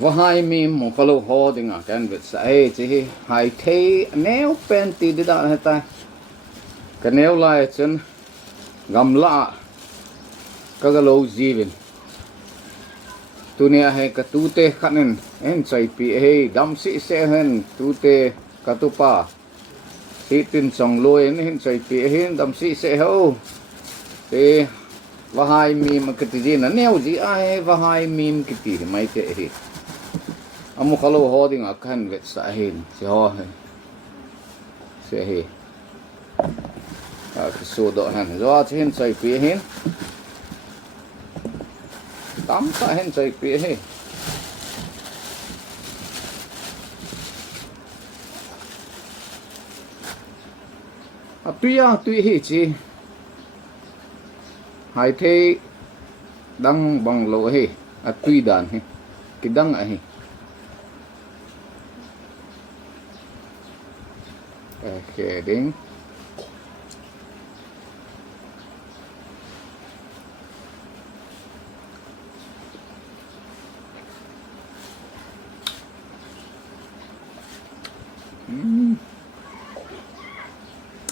và hai mìm một câu hỏi thì ngã cái việc sai chỉ hai thấy nếu bên thì đi đã hết ta cái nếu lại chân gầm lạ các cái lô gì vậy tu nia hay cái tu tê khăn nên em chạy bị hay đâm sĩ xe hơn tu tê cái tu pa sĩ tin sòng lôi em chạy bị hay đâm sĩ xe hậu thì và hai mìm cái gì nó nếu gì ai và hai mìm cái gì mấy thế thì amo kalau ho ding akan vet sahin si ho se hi cái số độ han do trên sai phía hin tám sai hen sai phía hi tuy hi chi hai thế đăng bằng lỗ hi tuy đàn hi cái đăng hi okay ding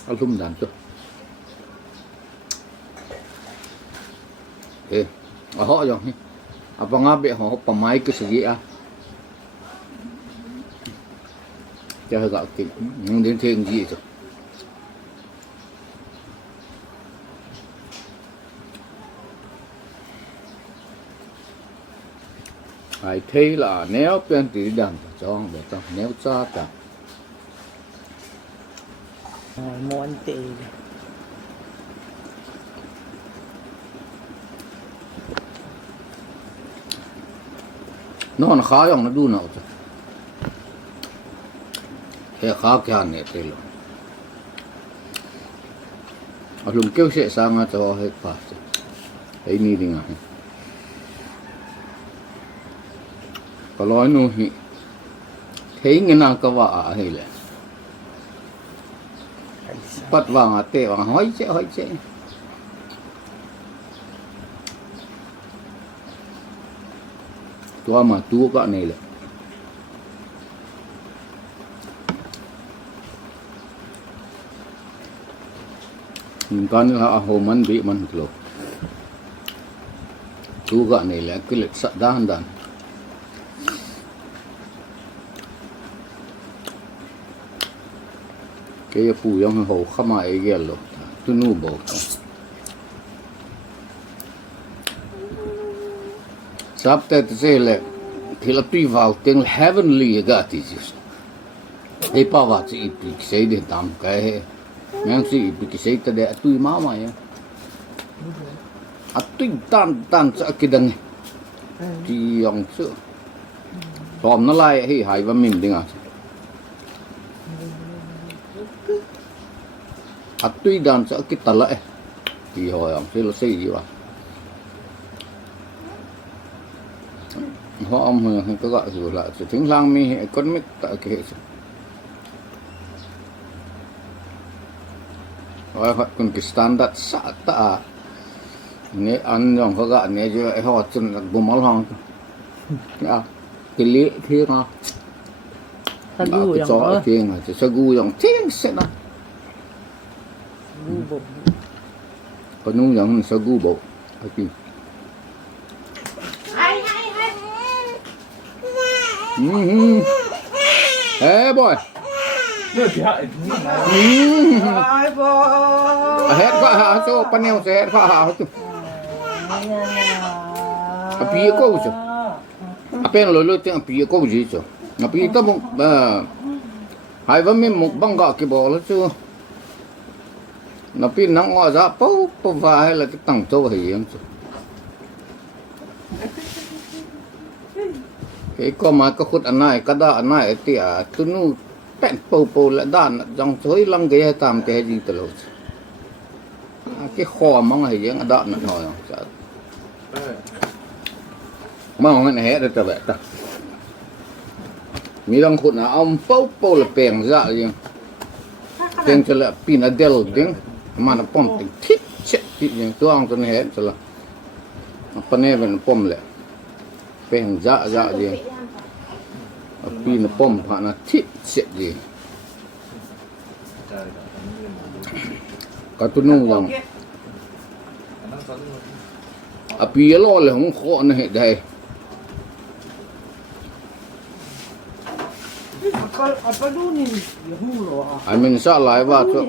alum dan tu ho yo apa ngabe ho pamai ke segi a cho gạo kịp nhưng đến thêm gì rồi phải thấy là nếu bên tỷ đàn cho để cho nếu cho cả món tệ nó khó dùng nó đu nào chứ he khó cái này thế luôn ở lùng kêu sẽ sang cho hết phải ấy ni đi ngay có nói nu thấy người nào có vợ hay là bắt vàng tệ vàng hỏi chứ tua mà tua cái này là con là hồ mình bị mình lột tua cái này là cái lịch sợ đan đan cái phụ giống hồ khăm ai ghê lột tu nu bộ sắp tới thế là thì là tùy vào tiếng heavenly cái gì chứ ấy bảo vào chỉ bị xây để làm cái nhưng chỉ bị xây tới để tùy máu mà tùy tan sẽ cái đằng thì ông sữa tóm nó lại hay hay và mình đi ngà tùy đàn sẽ cái tật lại thì hồi ông sẽ là xây gì vậy họ ông có gọi rồi lại sẽ tiếng lang mi con mít tại cái hệ rồi họ còn cái standard xã ta nghe ăn dòng có gọi nghe chứ họ chân là bùm máu hong cái lẽ kia nó cái chó kia mà chỉ sao gu dòng thiên sẽ nó còn nung dòng sao gu bộ cái hey boy hết quá hả số panel sẽ hết quá hả chứ bia câu chứ apa lolo tiếng bia câu gì chứ bia ta một HAIVAMIM MUKBANG gak ke bawah chứ tapi nang ngõ ra pau vai là cái tầng châu hiểm chứ cái con mà có khut anh này cái đó anh này thì tôi nu bẹn pau là đàn trong chơi lăng cái tam cái gì từ lâu cái kho mong hay gì đó nó thôi mong cái này hết rồi vậy ta mi đang khut là ông pau là bèn dạ gì bèn cho là pin adel tiếng mà nó pom tính thích chết thì những tôi ăn tôi hết rồi là apa này vẫn pom lại bèn dạ gì api na pom pa na tip set di katunu yang api lo le hong kho na he dai apa dulu ni? Ya hulu ah. I mean sa lai wa cho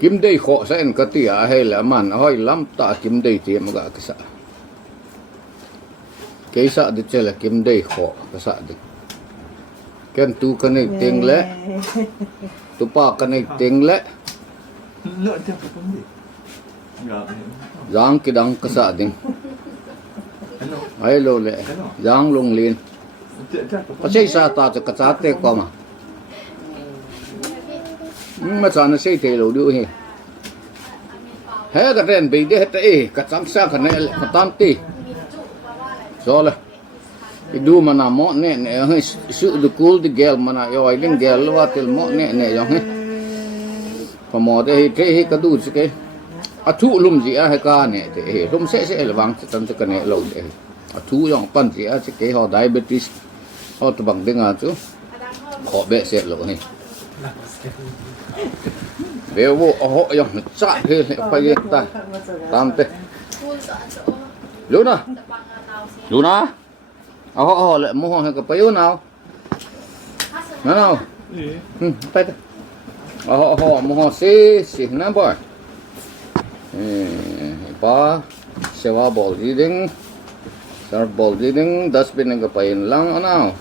kim dei kho sa en ka ti a he la man hoi lam ta kim dei ti ma ga ka sa ke sa de che la kim dei kho ka sa de ken tu ka nei teng le tu pa ka nei teng le giang ki dang ka sa ding ai lo le giang long lin pa sei sa ta ka cha te ko ma mà cho nó xây thế lâu đi hết cái đèn bị để hết ấy cái trắng sáng cái này cái tam tì rồi là cái đu mà nằm mỏ nè nè hơi sự được cool đi gel mà nãy rồi lên gel là vào mỏ nè nè giống hết còn mỏ thế cái đu cái à thu lùm gì à hay cả nè thế lùm sẽ là vàng chân cái này lâu đấy à thu giống pan gì à cái họ diabetes họ tụi bằng tiếng à chứ họ bé sẽ lâu này béo vô họ dùng chặt hết phải ta tam tê Luna họ lại mua cái béo nào nào phải họ mua xí nè boy ba sewa bol ding dustbin cái béo lang nào